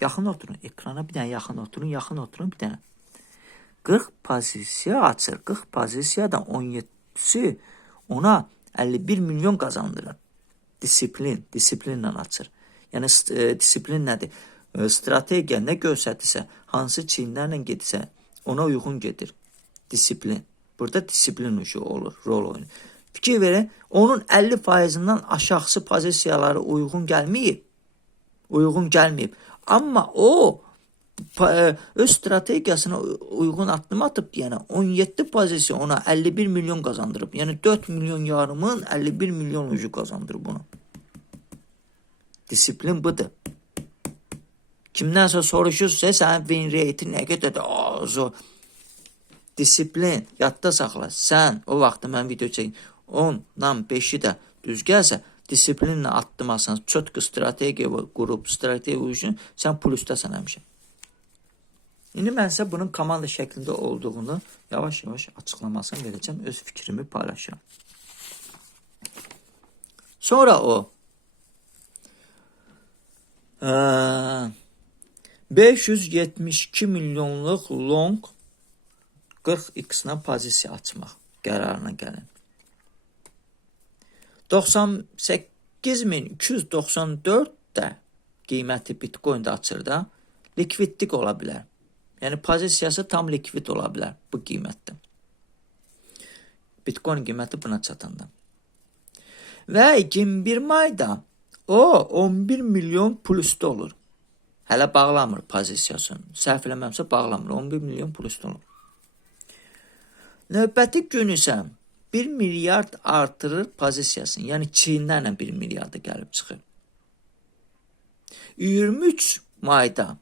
Yaxın oturun. Ekrana bir dənə yaxın oturun bir dənə. 40 pozisiya açır. 40 pozisiyadan 17'si ona 51 milyon kazandırır. Disiplinlə açır. Yəni disiplin nədir? Strategiya nə göstərdirsə, hansı çiyinlərlə gedirsə, ona uyğun gedir. Disiplin. Burada disiplin uşu olur, rol oynayır. Fikir verin, onun 50%'dən aşağısı pozisiyaları uyğun gəlməyib. Amma o öz strategiyasına uyğun addım atıp yəni 17 pozisiya ona 51 milyon kazandırıb. Yəni 4 milyon yarımın 51 milyon ucu kazandırıb bunu. Disiplin budur. Kimdənsə soruşursa sənin win rate nə qədərdir? O disiplin yadda saxla. Sən o vaxtda mən video çəkin 10-dan 5'i də düz gəlsə, disiplinlə addım alsan, çötkü strategiya qrup, strategiya uyuşun, sən plusdasan həmişə. İndi mən sizə bunun komanda şəklində olduğunu yavaş-yavaş açıqlamasını verəcəm, öz fikrimi paylaşıram. Sonra o 572 milyonluq long 40x-la pozisiya açmaq qərarına gəlin. 98.294 də qiyməti Bitcoin-də açır da, likvidlik ola bilər. Yəni pozisiyası tam likvid ola bilər bu qiymətdə. Bitcoin qiyməti buna çatanda. Və 21 mayda o 11 milyon plusda olur. Hələ bağlamır pozisiyasını. Səhv eləməmsə bağlamır. 11 milyon plusda olur. Növbəti gün isə 1 milyard artırır pozisiyasını. Yəni çiyinlərlə 1 milyarda gəlib çıxır. 23 mayda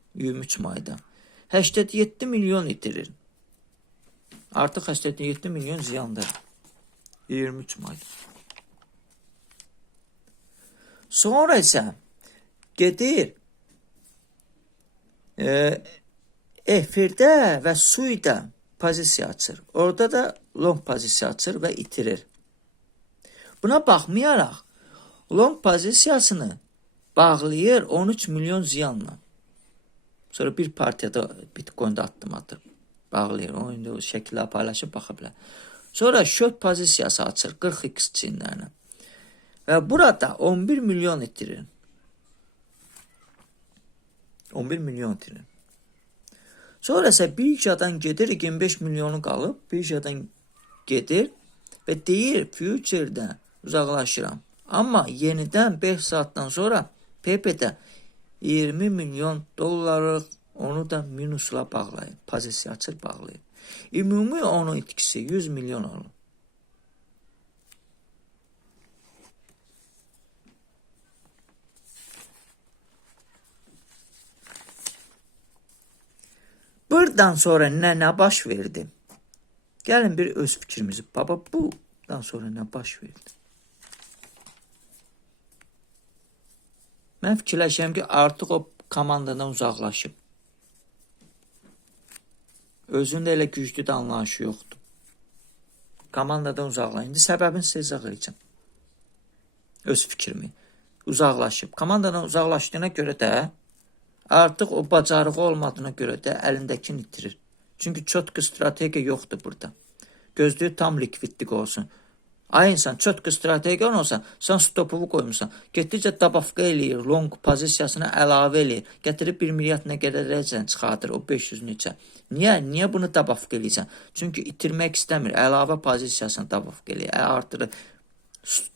87 milyon itirir. Artıq 87 milyon ziyandır. 23 mayda. Sonra isə gedir efirdə və suyda pozisiya açır. Orada da long pozisiya açır və itirir. Buna baxmayaraq long pozisiyasını bağlayır 13 milyon ziyanla. Sonra bir partiyada Bitcoin-da addım atır. Bağlayır. O indi o şəkillər paylaşıb baxa bilər. Sonra short pozisiyası açır 40x çiyinlərlə. Və burada 11 milyon itirir. 11 milyon itirir. Sonra isə birjadan gedir 25 milyonu qalıb. Birjadan gedir və deyir future-də uzaqlaşıram. Amma yenidən 5 saatdan sonra PP-də 20 milyon dollarlıq onu da minusla bağlayır. Pozisiya açır bağlayır. Ümumi onun itkisi 100 milyon olur. Buradan sonra nə baş verdi? Gəlin bir öz fikrimizi. Baba bundan sonra nə baş verdi? Mən fikirləşirəm ki, artıq o komandadan uzaqlaşıb. Özündə elə güclü də anlayışı yoxdur. Komandadan uzaqlaşıb. İndi səbəbini sizə izah edəcəm. Öz fikrimi. Uzaqlaşıb. Komandadan uzaqlaşdığına görə də artıq o bacarığı olmadığına görə də əlindəkini itirir. Çünki çötkü strategiya yoxdur burada. Gözlüyü tam likvidlik olsun. Ay insan, çötkü strategiyan olsa, sən stopuvu qoymuşsan, getdikcə dabafqa eləyir, long pozisiyasına əlavə eləyir, gətirib 1 milyard nə qədər dərəcədən çıxardır o 500 neçə. Niyə bunu dabafqa eləyirsən? Çünki itirmək istəmir, əlavə pozisiyasını dabafqa eləyir, artırır.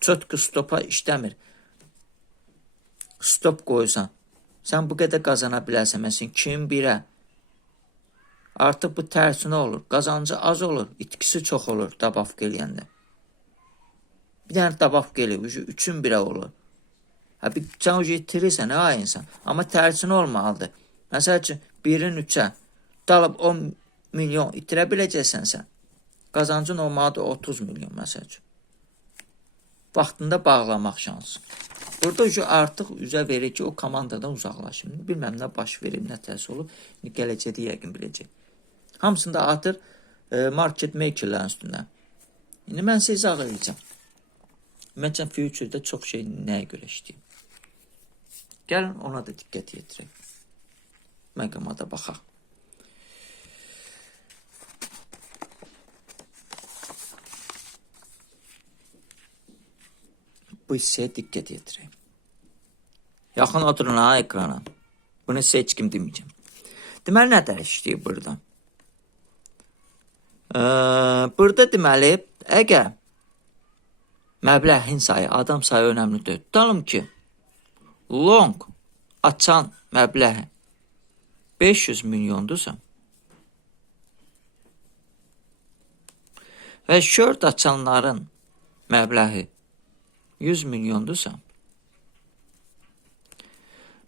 Çötkü stopa işləmir. Stop qoysan, sən bu qədər qazana bilərsən, məsələn, 2-1-ə. Artıq bu tərsinə olur, qazancı az olur, itkisi çox olur dabafqa eləyəndə. Bir dənə dabafqa eləyir, 3-1-ə olur. Sən ucu itirirsən, ay insan. Amma tərsinə olmalıdır. Məsəl üçün, 1-in 3-ə dalıb 10 milyon itirə biləcəksən sən. Qazancın olmalıdır 30 milyon, məsəl üçün. Vaxtında bağlamaq şansı. Burada artıq üzə verir ki, o komandadan uzaqlaşım. Bilməm nə baş verir, nə tərs olub. Gələcəkdə yəqin biləcək. Hamısını da atır market makerlərin üstündən. İndi mən sizə izah edəcəm. Ümumiyyətlə, future-də çox şey nəyə görə işləyir? Gəlin ona da diqqət yetirək. məqama da baxaq. Bu hissəyə diqqət yetirək. Yaxın oturun ha ekrana. Bunu sizə heç kim deməyəcəm. Deməli, nə dəyişdik burada? Burada deməli, əgər məbləğin sayı, adam sayı önəmli deyil. Tutalım ki, long açan məbləği 500 milyondursa və short açanların məbləği 100 milyondursa,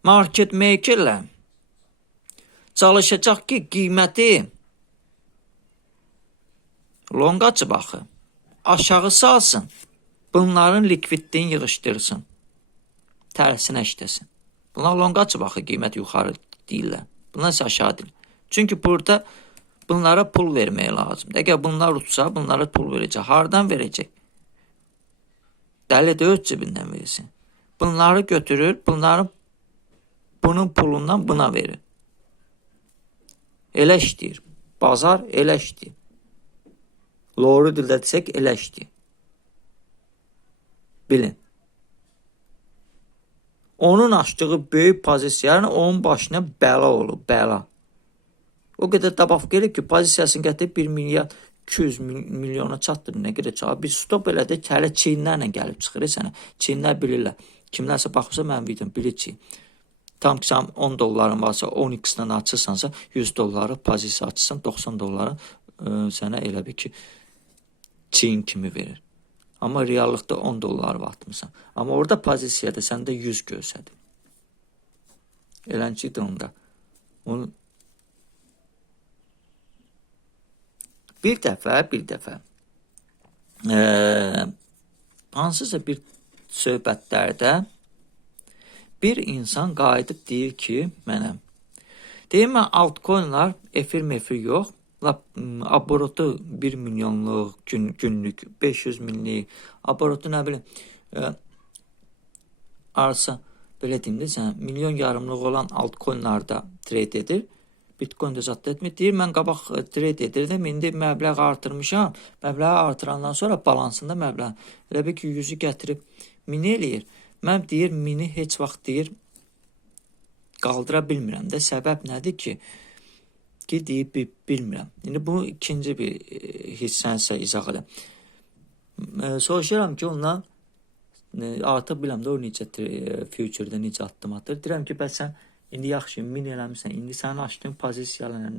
market makerlər çalışacaq ki, qiyməti long açıb axı aşağı salsın, bunların likvidliğini yığışdırsın, tərsinə işləsin. Bunlar long açıb axı qiymət yuxarı deyirlər. Bunlar isə aşağı deyil. Çünki burada bunlara pul vermək lazımdır. Əgər bunlar uçsa, bunlara pul verəcək. Hardan verəcək? Dəli də öz cibindən versin. Bunları götürür, bunun pulundan buna verir. Elə işləyir. Bazar elə işləyir. Doğru dildə desək, elə işləyir. Bilin. Onun açdığı böyük pozisiyanı onun başına bəla olub, bəla. O qədər dabaf gelir ki, pozisiyasını gətirib 1 milyar 200 milyona çatdır. Nə qədər çağır? Bir stop elədi, hələ çiyinlərlə gəlib çıxır sənə. Çiyinlər bilirlər. Kimlərsə baxırsa mənim videom bilir ki, tam ki sən 10 dolların varsa 10x-dən açırsansa 100 dolları pozisiya açırsan 90 dolları sənə elə bir ki çiyin kimi verir. Amma reallıqda 10 dollar atmısan. Amma orada pozisiyada səndə 100 görsədir. Eləncidir onda. Onu bir dəfə hansısa bir söhbətlərdə bir insan qayıdıb deyir ki, mənə deyir, mən altcoinlar efir yox, aborotu 1 milyonluq günlük, 500 minlik, aborotu nə bilim, arsa, belə deyim də, sən milyon yarımlıq olan altcoinlarda trade edir, Bitcoin də zat etmir, deyir, mən qabaq trade edirdim, indi məbləğ artırmışam, məbləği artırandan sonra balansında məbləğ, elə bir ki, 100-ü gətirib mini eləyir, mən deyir, mini heç vaxt deyir, qaldıra bilmirəm də, səbəb nədir ki, deyib bilmirəm. İndi bu ikinci bir hissənsə izah edəm. Soruşuram ki, ondan artıq biləm də o necə future-də necə addım atır. Deyirəm ki, bəs sən indi yaxşı, min eləmirsən, indi sənin açdığın pozisiyaların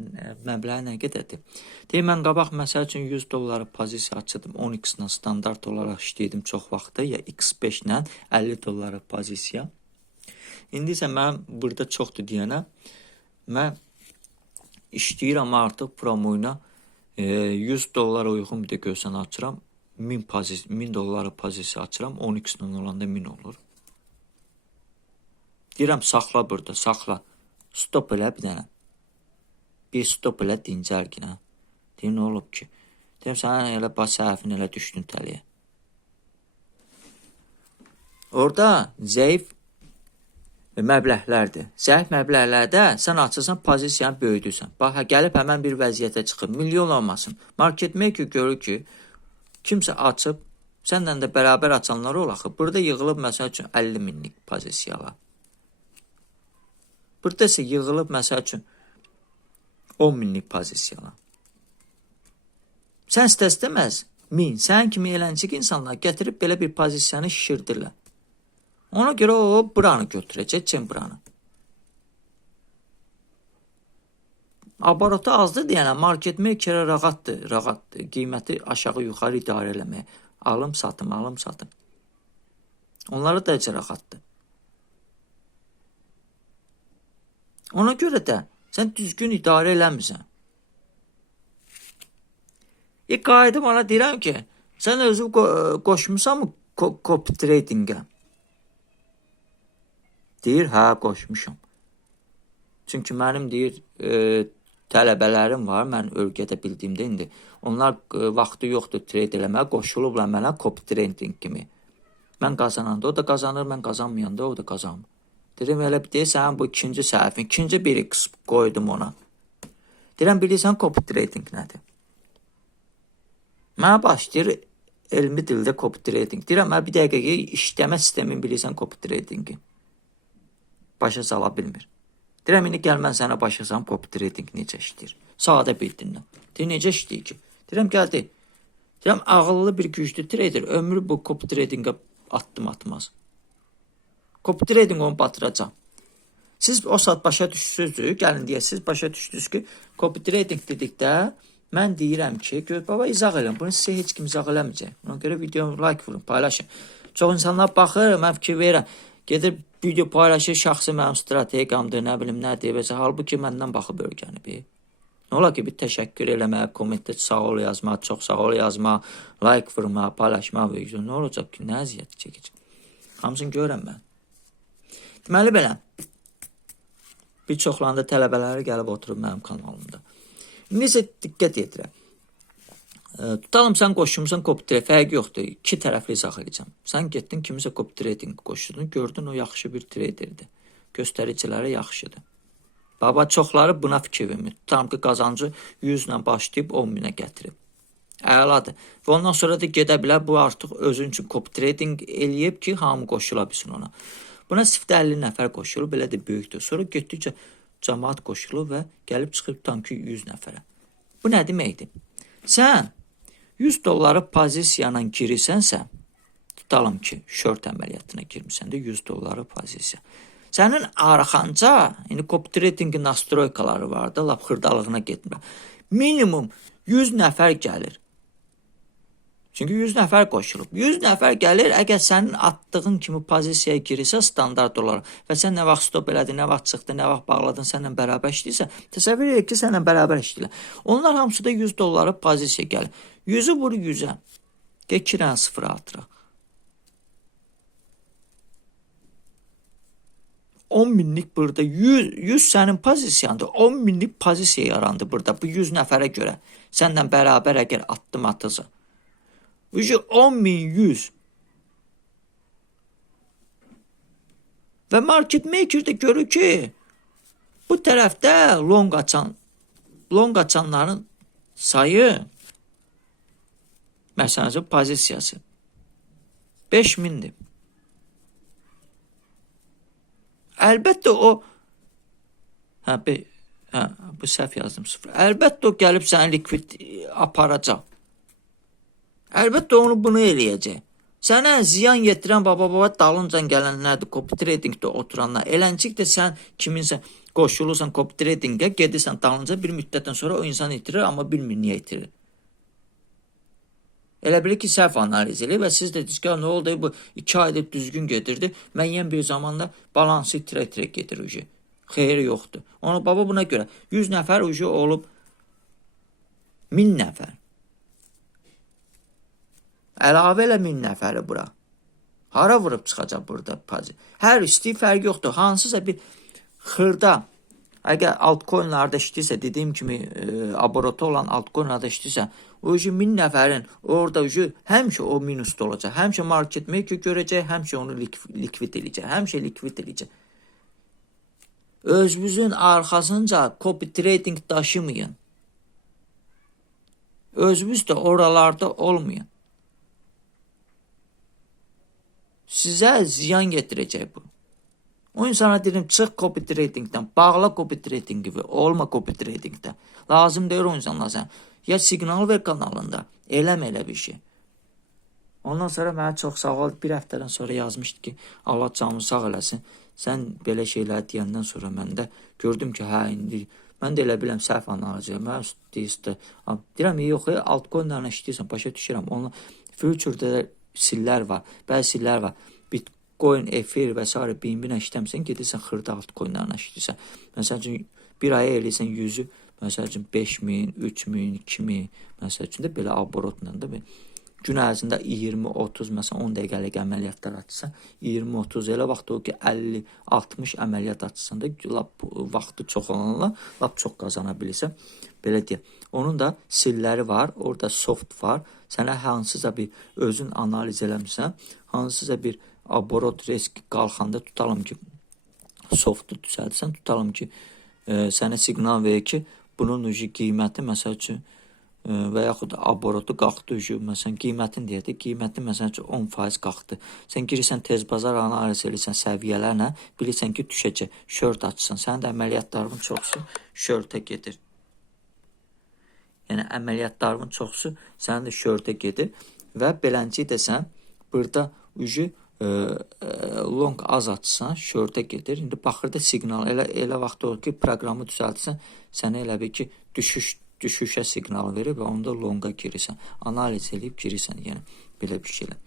məbləği nə qədərdir? Deyir, mən qabaq məsəl üçün 100 dolları pozisiya açırdım, 10x-la standart olaraq işləyirdim çox vaxtda, ya x5-lə 50 dolları pozisiya. İndi isə mən burada çoxdur deyənə, mən işləyirəm artıq promoyuna 100 dollara uyğun bir də görsən açıram, 1000 dollara pozisiya açıram, 10x-lə olanda 1000 olur. Deyirəm, saxla burada, saxla. Stop elə bir dənə. Bir stop elə dincəlginə. Deyir, nə olub ki? Deyirəm, sən elə bas səhəfin elə düşdün təliyə. Orada zəif məbləğlərdir. Zəif məbləğlərdə sən açırsan, pozisiyanı böyüdürsən. Bax, gəlib həmən bir vəziyyətə çıxır. Milyon olmasın. Market maker görür ki, kimsə açıb, səndən də bərabər açanlar olaq. Burada yığılıb, məsəl üçün, 50 minlik pozisiyalar. Burada isə yığılıb, məsəl üçün, 10 minlik pozisiyalar. Sən istəməz, 1000. Sən kimi eləncik insanlar gətirib belə bir pozisiyanı şişirdirlər. Ona görə o, buranı götürəcək, çin buranı. Aborotu azdır deyənə, market makerə rağatdır. Qiyməti aşağı yuxarı idarə eləməyə. Alım, satım. Onlara da rağatdır. Ona görə də sən düzgün idarə eləmirsən. Qayıdım ona deyirəm ki, sən özü qoşmusan mı copy tradingə? Deyir, hə, qoşmuşam. Çünki mənim deyir, tələbələrim var, mən ölkədə bildiyimdə indi. Onlar vaxtı yoxdur trade eləməyə, qoşulublar mənə copy trading kimi. Mən qazananda o da qazanır, mən qazanmayanda o da qazanmır. Dedim, elə bir deyirsən, bu ikinci səhifin, ikinci biri qısıb qoydum ona. Deyirəm, bilirsən copy trading nədir? Mənə başlayır elmi dildə copy trading. Deyirəm, mən bir dəqiqə işləmə sistemin bilirsən copy tradingi. Başa sala bilmir. Deyirəm, indi gəl mən sənə başa salam copy trading necə işləyir. Sadə bir dillə. Deyir, necə işləyir ki? Deyirəm, gəl deyir. Deyirəm, ağıllı bir güclü trader ömrü bu copy tradingə addım atmaz. Copy trading onu batıracaq. Siz o saat başa düşürsünüz, gəlin deyə siz başa düşdünüz ki, copy trading dedikdə mən deyirəm ki, gör baba izah eləm. Bunu sizə heç kim izah eləməyəcək. Ona görə videomu like vurun, paylaşın. Çox insanlar baxır, mən fikir verirəm. Gedir video paylaşır, şəxsi mənim strategiyamdır, nə bilim nədir. Halbuki məndən baxıb öyrənib. Nə ola ki, bir təşəkkür eləmək, kommentdə sağ ol yazmaq, çox sağ ol yazmaq, like vurmaq, paylaşmaq video. Nə olacaq ki, nə əziyyət çəkəcək? Hamısını görürəm mən. Deməli belə. Bir çoxlarında tələbələri gəlib oturub mənim kanalımda. İndi isə diqqət yetirəm. Tutalım, sən qoşulmuşsan copy trading, fərqi yoxdur. İki tərəfli izah edəcəm. Sən getdin kimisə copy trading qoşuldun, gördün o yaxşı bir traderdir. Göstəriciləri yaxşıdır. Baba, çoxları buna fikir vermir. Tutalım ki, qazancı 100 ilə başlayıb 10 minə gətirib. Əladır. Və ondan sonra da gedə bilər, bu artıq özün üçün copy trading eləyib ki, hamı qoşula bilsin ona. Buna sifdə 50 nəfər qoşulub, belə də böyükdür. Sonra getdikcə cəmaat qoşulub və gəlib çıxıb tam ki 100 nəfərə. Bu nə deməkdir? Sən 100 dolları pozisiyana girsənsə, tutalım ki, short əməliyyatına girmirsən də 100 dolları pozisiya. Sənin arxanca, indi copy tradingin nastroykaları var da, lap xırdalığına getmir. Minimum 100 nəfər gəlir. Çünki 100 nəfər qoşulub. 100 nəfər gəlir, əgər sənin atdığın kimi pozisiyaya girirsə standart olaraq və sən nə vaxt stop elədin, nə vaxt çıxdın, nə vaxt bağladın, sənlə bərabər işləyirsə, təsəvvür edək ki, sənlə bərabər işləyirlər. Onlar hamısı da 100 dolları pozisiya gəlir. 100-ü vur 100-ə. Gəl 2 dənə sıfıra atıraq. 10 minlik burada, 100 sənin pozisiyandır, 10 minlik pozisiya yarandı burada, bu 100 nəfərə görə. Sənlə bərabər əgər addım atırsa. 10.100. Və market maker də görür ki, bu tərəfdə long açanların sayı, məsələn, pozisiyası 5000'dir. Əlbəttə o, bu səhv yazdım 0. Əlbəttə o gəlib səni likvid aparacaq. Əlbəttə onu bunu eləyəcək. Sənə ziyan yetirən baba dalıncan gələnlərdir, copy tradingdə oturanlar. Eləncik də sən kiminsə qoşulursan copy tradingə, gedirsən dalınca bir müddətdən sonra o insan itirir, amma bilmir niyə itirir. Elə bilir ki, səhv analiz edir və siz dediniz ki, nə oldu, bu 2 aydır düzgün gedirdi, müəyyən bir zamanda balansı itirə-itirə gedir ucu. Xeyri yoxdur. Onu baba buna görə 100 nəfər ucu olub 1000 nəfər. Əlavə elə 1000 nəfəri bura. Hara vurub çıxacaq burada? Hər istəyi fərqi yoxdur. Hansısa bir xırda, əgər altcoinlarda işləyirsə, dediyim kimi aborotu olan altcoinlarda işləyirsə, o 1000 nəfərin orada həmişə o minusda olacaq. Həmişə market maker görəcək, həmişə onu likvid eləyəcək. Həmişə likvid eləyəcək. Özünüzün arxasınca copy trading daşımayın. Özünüz də oralarda olmayın. Sizə ziyan getirəcək bu. O insana deyirəm, çıx copy tradingdən, bağla copy tradingi və olma copy tradingdən. Lazım deyir o insanlar sən. Ya siqnal ver kanalında, eləmə elə bir şey. Ondan sonra mənə çox sağ ol, bir həftədən sonra yazmışdı ki, Allah canını sağ eləsin. Sən belə şeylər deyəndən sonra mən də gördüm ki, indi mən də elə biləm səhv analiz edirəm. Mən deyirəm, yox, altcoinlərlə işləyirsən, başa düşürəm. Onun future-də sillər var, bəzi sillər var. Bitcoin, efir və s. BNB-nə işləmirsən, gedirsən xırda altcoinlərlə işləyirsən. Məsəl üçün, bir aya eləyirsən 100-ü, məsəl üçün 5000, 3000, 2000, məsəl üçün də belə aborotla da gün ərzində 20-30, məsələn 10 dəqiqəlik əməliyyatlar açırsan, 20-30, elə vaxt o ki 50-60 əməliyyat açırsan da, vaxtı çox olanlar, lap çox qazana bilirsən. Belə deyək, onun da silləri var, orada soft var, sənə hansısa bir özün analiz eləmirsən, hansısa bir aborot risk qalxanda tutalım ki, softu düzəldirsən, tutalım ki, sənə siqnal verir ki, bunun qiyməti məsəl üçün və yaxud da oborotu qalxdı, məsələn, qiymətin deyək də, qiyməti məsələn üçün 10% qalxdı. Sən girirsən tez bazar analiz edirsən səviyyələrlə, bilirsən ki, düşəcək, short açsan. Sənin də əməliyyatlarının çoxusu short'a gedir. Yəni əməliyyatlarının çoxusu sənin də short'a gedir və beləncə desən, burada long az açsan, short'a gedir. İndi baxır da siqnal, elə vaxt olur ki, proqramı düzəltsən, sənə elə bir ki, düşüşə siqnal verir və onda longa girirsən. Analiz edib girirsən, yəni belə bir şeylə.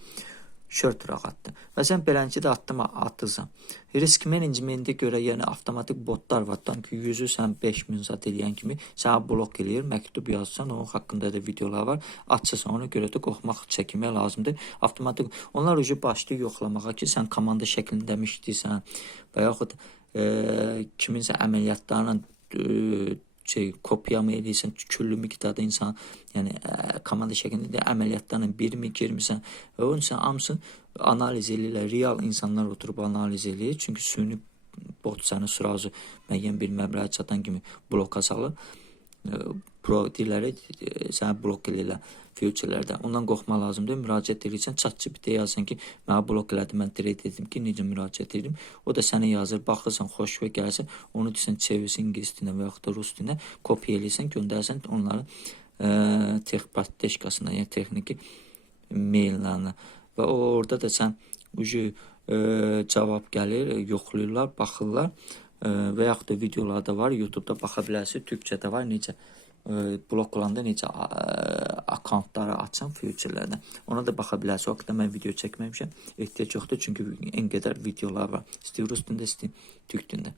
Short rahatdır. Və sən beləncə də atırsan. Risk menecmenti görə yəni avtomatik botlar var. Ki 100-ü sən 5000 zat eləyən kimi sənə blok eləyir, məktub yazsan, onun haqqında da videolar var. Açırsan, ona görə də qorxmaq, çəkinmək lazımdır. Avtomatik onlar başlayır yoxlamağa ki, sən komanda şəklində işləyirsən və yaxud kiminsə əməliyyatlarla kopya mı edirsən, küllü miqdarda insan, yəni komanda şəklində əməliyyatlarla birmi girmirsən və onun üçün hamısını analiz edirlər. Real insanlar oturub analiz edir. Çünki süni bot səni sırası müəyyən bir məbləğə çatan kimi bloka salır. Deyirlər, səni blok edirlər futurelərdə. Ondan qorxmaq lazımdır. Müraciət edirsən, ChatGPT-yə yazsan ki, mənə blok elədi, mən trade etdim ki, necə müraciət edim. O da sənə yazır, baxırsan, xoşuna gəlsə, onu desən, çevirsin ingilis dilinə və yaxud da rus dilinə, kopya eləyirsən, göndərsən onları texpatdeşkasına, yəni texniki maillərlə. Və orada da sən cavab gəlir, yoxlayırlar, baxırlar və yaxud da videolarda var, YouTube'da baxa bilərsin, Türkçədə var, necə blok olanda necə akkauntları açan futurelərdən. Ona da baxa bilərsin. O haqqda mən video çəkməmişəm. Ehtiyac yoxdur, çünki en qədər videolar var. İstəyir rus dilində, istəyir türk dilində.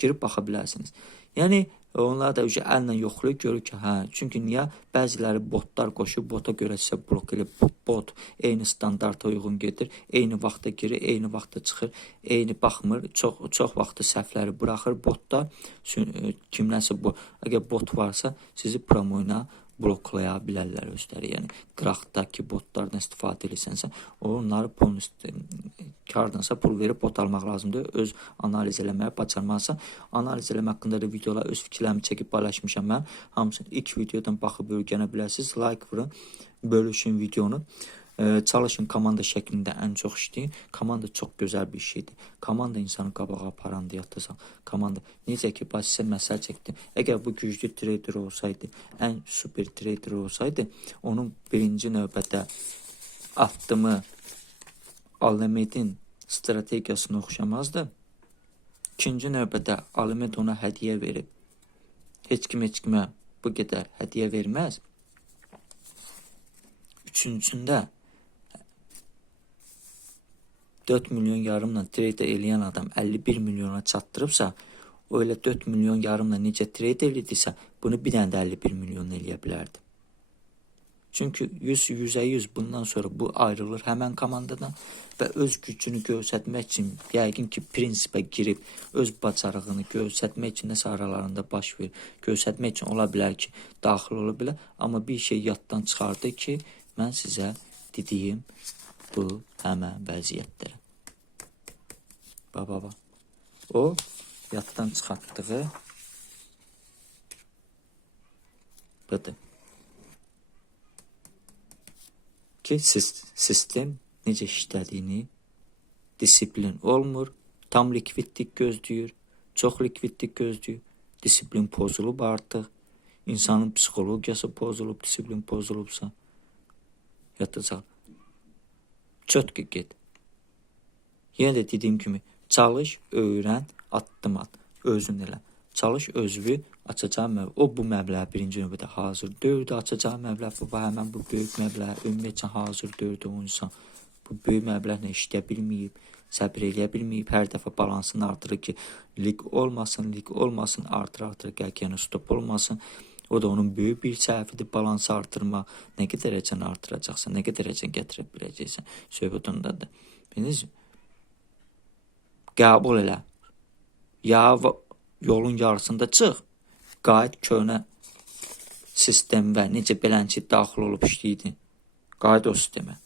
Girib baxa bilərsiniz. Yəni onlar da əllə yoxlayır, görür ki, hə, çünki niyə? Bəziləri botlar qoşur, bota görə sizə blok edir. Bot eyni standarta uyğun gedir, eyni vaxtda girir, eyni vaxtda çıxır, eyni baxmır, çox vaxtı səhvləri buraxır. Botda kimləsə əgər bot varsa, sizi promoyuna bloklaya bilərlər özləri. Yəni qıraqdakı botlardan istifadə edirsənsə, onları hardansa pul verib bot almaq lazımdır. Öz analiz eləməyə bacarmazsa, analiz eləmək haqqında da videolar, öz fikirlərimi çəkib paylaşmışam mən. Hamısını ilk videodan baxıb öyrənə bilərsiniz. Like vurun, bölüşün videonu. Çalışın komanda şəklində ən çox işləyin. Komanda çox gözəl bir şeydir. Komanda insanı qabağa aparandı yatırsan. Komanda necə ki, sizə məsəl çəkdim. Əgər bu güclü trader olsaydı, ən super trader olsaydı, onun birinci növbədə atdımı Alamedin strategiyasına oxşamazdı. İkinci növbədə Alamed ona hədiyyə verib. Heç kimə bu qədər hədiyyə verməz. Üçüncündə 4 milyon yarımla trade eləyən adam 51 milyona çatdırıbsa, o elə 4 milyon yarımla necə trade elədirsə, bunu bir dənə də 51 milyon eləyə bilərdi. Çünki 100% bundan sonra bu ayrılır həmən komandadan və öz gücünü göstərmək üçün, yəqin ki, prinsipə girib, öz bacarığını göstərmək üçün nəsə aralarında baş verir. Göstərmək üçün ola bilər ki, daxil ola bilər, amma bir şey yaddan çıxardı ki, mən sizə dediyim bu həmən vəziyyətlərə. Baba. O, yaddan çıxartdığı budur. Ki, sistem necə işlədiyini, disiplin olmur, tam likvidlik gözləyir, çox likvidlik gözləyir, disiplin pozulub artıq, insanın psixologiyası pozulub, disiplin pozulubsa, yatacaq. Çötkü get. Yenə də dediyim kimi, çalış, öyrən, addım at, özün elə. Çalış, özünü açacaq məbləğ. O, bu məbləğ birinci növbədə hazır deyildi. Açacaq məbləğ, həmən bu böyük məbləğ, ümumiyyətlə hazır deyildi o insan. Bu böyük məbləğlə işləyə bilməyib, səbir eləyə bilməyib, hər dəfə balansını artırır ki, lig olmasın, artır, qəlkəni stop olmasın. O da onun böyük bir səhvidir, balansı artırmaq. Nə qədərəcən artıracaqsan, nə qədərəcən gətirə biləcəksən, söhbət ondadır. Bilirsiniz? Qəbul elə. Ya yolun yarısında çıx, qayıt köhnə sistem və necə beləncə daxil olub işləyidin. Qayıt o sistemə.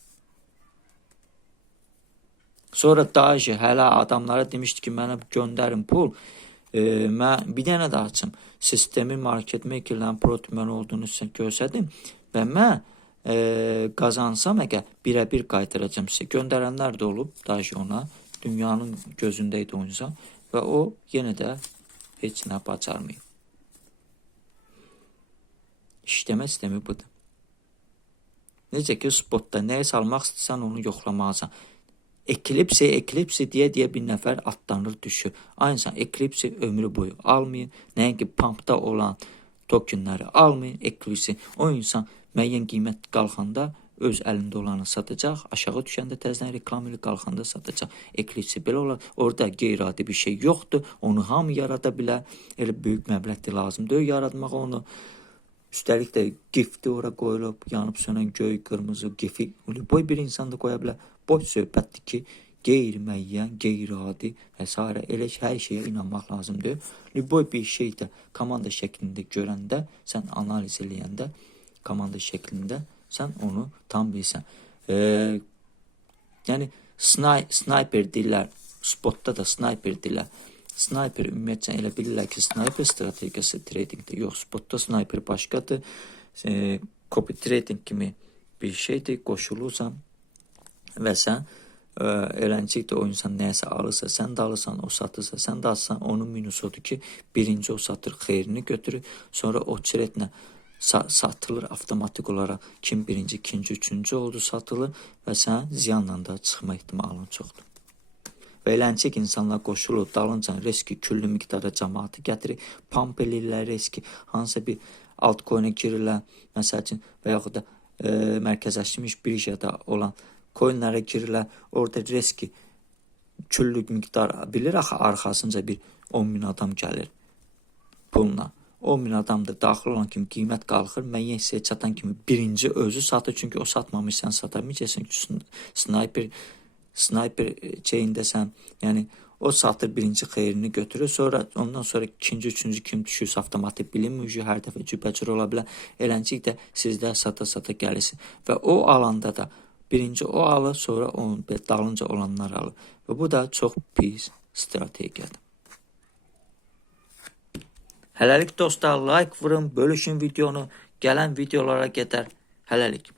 Sonra Daesh hələ adamlara demişdi ki, mənə göndərin pul. Mən bir dənə də açım. Sistemi market makerlərin pro-mən olduğunu sizə göstərdim və mən qazansam əgər birə-bir qaytaracağım sizə. Göndərənlər də olub Daesh ona. Dünyanın gözündə idi o insan və o yenə də heç nə bacarmayıb. İşləmə sistemi budur. Necə ki, spotda nəyə salmaq istəyirsən, onu yoxlamalısan. Eklipsi deyə bir nəfər atlanır, düşür. Aynısan, eklipsi ömrü boyu almayın. Nəinki pumpda olan tokenləri almayın, eklipsi. O insan müəyyən qiymət qalxanda öz əlində olanı satacaq, aşağı düşəndə təzdən reklam ilə qalxanda satacaq. Eklipsi belə olar. Orada qeyri-adi bir şey yoxdur. Onu hamı yarada bilər. Elə böyük məbləğdə lazımdır yaratmaq onu. Üstəlik də gifti ora qoyulub, yanıb sönən göy, qırmızı gifi. Boy bir insan da qoya bilər. Boş söhbətdir ki, qeyri-müəyyən, qeyri-adi və s. Elə ki, hər şeyə inanmaq lazımdır. Boy bir şey də komanda şəklində görəndə, sən analiz eləyəndə, komanda şəklində sən onu tam bilsən. Yəni, sniper deyirlər, spotda da sniper deyirlər. Sniper ümumiyyətcə elə bilirlər ki, sniper strategiyası tradingdə. Yox, spotda sniper başqadır. Copy trading kimi bir şeydir, qoşulursan və sən eləncikdə o insan nəyəsə alırsa, sən də alırsan, o satırsa, sən də alırsan, onun minusudur ki, birinci o satır, xeyrini götürür, sonra o tradinglə satılır avtomatik olaraq. Kim birinci, ikinci, üçüncü oldu satılır və sən ziyanla da çıxma ehtimalın çoxdur. Və eləncik insanlar qoşulur, dalınca riski küllü miqdarda cəmaatı gətirir, pump eləyirlər riski, hansısa bir altcoin'e girirlər, məsəl üçün, və yaxud da mərkəzləşmiş birjada olan coinlərə girirlər, orada riski küllü miqdar bilir, axı arxasınca bir 10.000 adam gəlir pulla. 10.000 adam da daxil olan kimi qiymət qalxır, müəyyən hissəyə çatan kimi birinci özü satır, çünki o satmamış sən satamayacaqsın ki, sniper şeyindəsən, yəni o satır birinci xeyrini götürür, sonra ondan sonra ikinci, üçüncü kim düşürsə avtomatik bilinmir, hər dəfə cübəcür ola bilər, eləncik də sizdə sata-sata gəlirsin və o alanda da birinci o alır, sonra onun dalınca olanlar alır və bu da çox pis strategiyadır. Hələlik dostlar, like vurun, bölüşün videonu, gələn videolara qədər hələlik.